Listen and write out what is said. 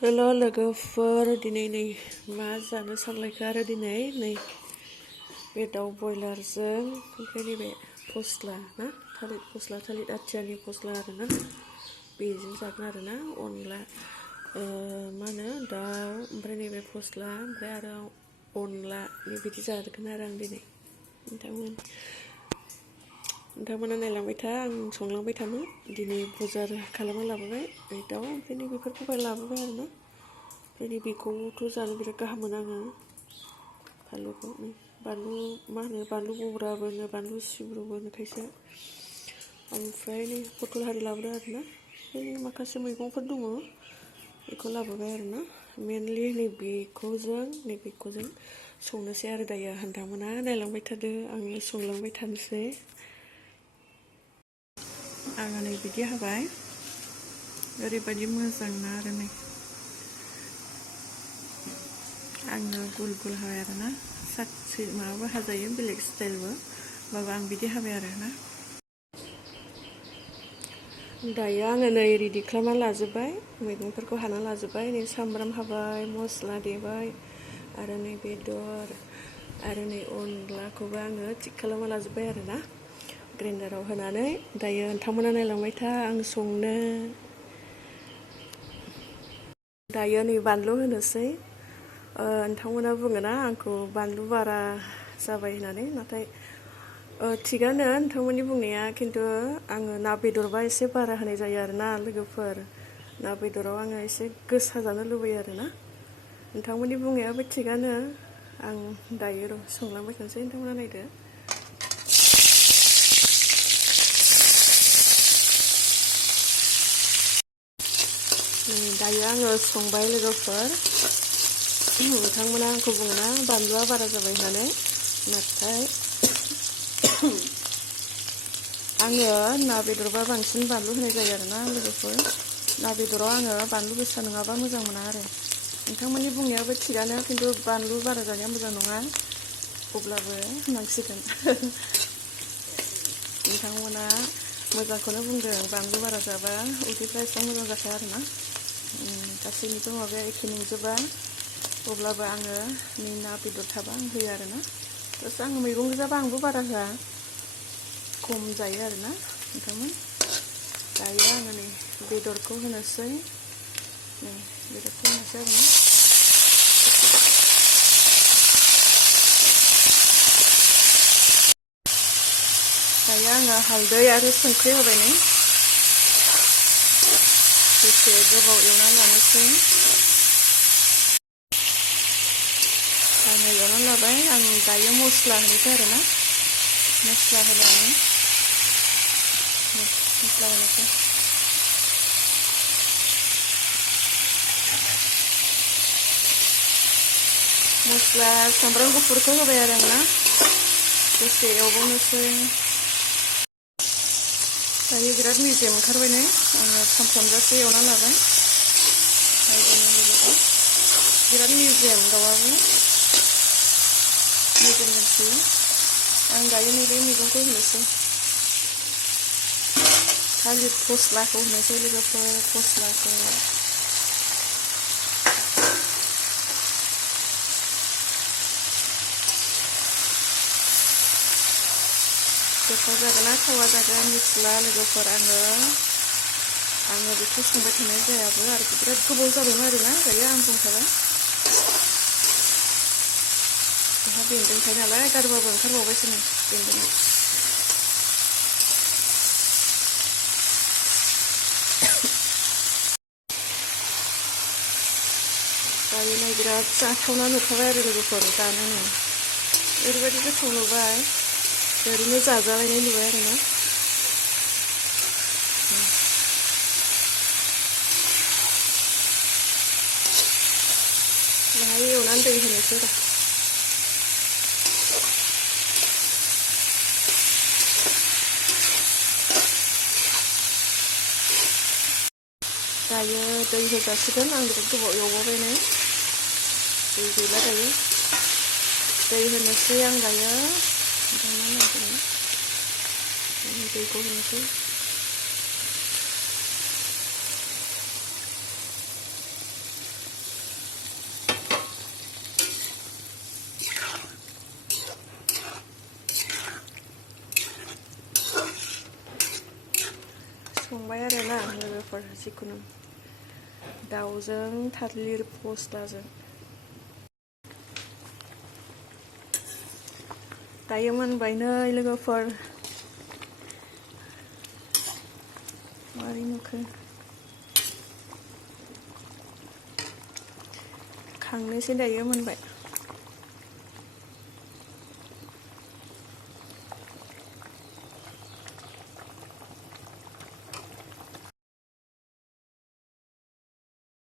Hello लोगोफोर दिनै नै मा जानो सानलायखो आरो दिनै नै बे दाउ बयलारजों ओमफ्राय नैबे posla ना थालिर posla थालिर आथियानि posla आरोना बेजों जागोन आरोना अनला मा होनो दाउ ओमफ्राय नैबे posla ओमफ्राय आरो अनला बिदि जागोन आरो आं दिनै नोंथांमोना नायलांबाय था आं संलांबाय थानो दिनै बजार खालामना लाबोबाय बे दाउ ओमफ्राय बेफोरखौ लाबोबाय आरोना ओमफ्राय बेखौथ' जानो बिराद गाहाम मोनो आङो बानलुखौ बानलु मा होनो बानलु बग्राबो होनो बानलु सिब्रुबो होनो खायसे ओमफ्राय नै पटल हारि लाबोदों आरोना ओमफ्राय माखासे मैगंफोर दङ बेखौ लाबोबाय आरोना मेनलि नैबेखौ जों संनोसै आरो दायो नोंथांमोना नायलांबाय थादो आङो संलांबाय थानोसै आङो नै बिदि हाबाय ओरैबायदि मोजां ना आरो नै आङो गुल गुल हाबाय आरोना साख्रि माबाबो हाजायो बेलेग स्टाइलबो होमबाबो आं बिदि हाबाय आरोना दायो आङो नै रेडि खालामना लाजोब्बाय मैगंफोरखौ हाना लाजोब्बाय नै सामब्राम हाबाय मस्ला देबाय आरो नै बेदर आरो नै अनलाखौबो आङो थिक खालामना लाजोब्बाय आरोना ग्राइन्डाराव होनानै दायो नोंथांमोना नायलांबाय था आं संनो दायो नै बानलु होनोसै नोंथांमोना बुङोना आंखौ बानलु बारा जाबाय होननानै नाथाय थिगानो नोंथांमोननि बुंनाया खिन्थु आङो ना बेदरबा एसे बारा होनाय जायो आरोना लोगोफोर ना बेदराव आङो एसे गोसा जानो लुबैयो आरोना नोंथांमोननि बुंनायाबो थिगानो आं दायो र' संलांबाय थानोसै नोंथांमोना नायदो दायो आङो संबाय लोगोफोर नोंथांमोना आंखौ बुङोना बानलुआ बारा जाबाय होननानै नाथाय आङो ना बेदरबा बांसिन बानलु होनाय जायो आरोना लोगोफोर ना बेदराव आङो बानलु गोसा नङाबा मोजां मोना आरो नोंथांमोननि बुंनायाबो थिगानो खिन्थु बानलु बारा जानाया मोजां नङा अब्लाबो होनांसिगोन नोंथांमोना मोजांखौनो बुंदों बानलु बारा जाबा उदैफ्रा एसेबां मोजां जाखाया आरोना गासैनिबो माबाया एखे नंजोबा अब्लाबो आङो ना बेदर थाबा आं होयो आरोना जास्ट आङो मैगं गोजाबा आंबो बारा होआ खम जायो आरोना नोंथांमोन दायो आङो नै बेदरखौ होनोसै आरोना दायो आङो हालदै आरो संख्रि होबाय नै दसे गोबाव एवनानै लानोसै आङो एवनानै लाबाय आं दायो मस्ला होनोसै आरोना मस्ला होनोसै मस्ला सामब्राम गुफुरखौ होबाय आरो आंना दसे एवबावनोसै दायो बिराद मेजेम ओंखारबाय नै आङो फ्रामजासे एवना लाबाय बिराद मेजेम दाउआबो मेजेम होनसै आं दायो नैबे मैगंखौ होनोसै थालिर फस्लाखौ होनोसै लोगोफोर फस्लाखौ गोथाव जागोन ना थावा जागोन मिथिला लोगोफोर आङो बेखौ संबाय थानाय जायाबो आरो बिराद गोबाव जाबायमोन आरोना दायो आं बुंखाबाय बेहा बेन्दों थायो नालाय गारबाबो ओंखारबावबायसो नै बेन्दोंआ दायो नै बिराद जाथावना नुखाबाय आरो लोगोफोर जानो नै ओरैबायदि गोथाव नुबाय ओरैनो जाजालायनाय नुबाय आरोना बाहाय एवनानै दै होनोसै र' दायो दै होजासिगोन आं बिराद गोबाव एवबावबाय नै दै गैला दायो दै होनोसै आं दायो दैखौ होनोसै संबाय आरोना लोगोफोर जिखुनु दाउजों थालिर फस्लाजों दायो मोनबाय नै लोगोफोर मारै नुखो खांनोसै दायो मोनबाय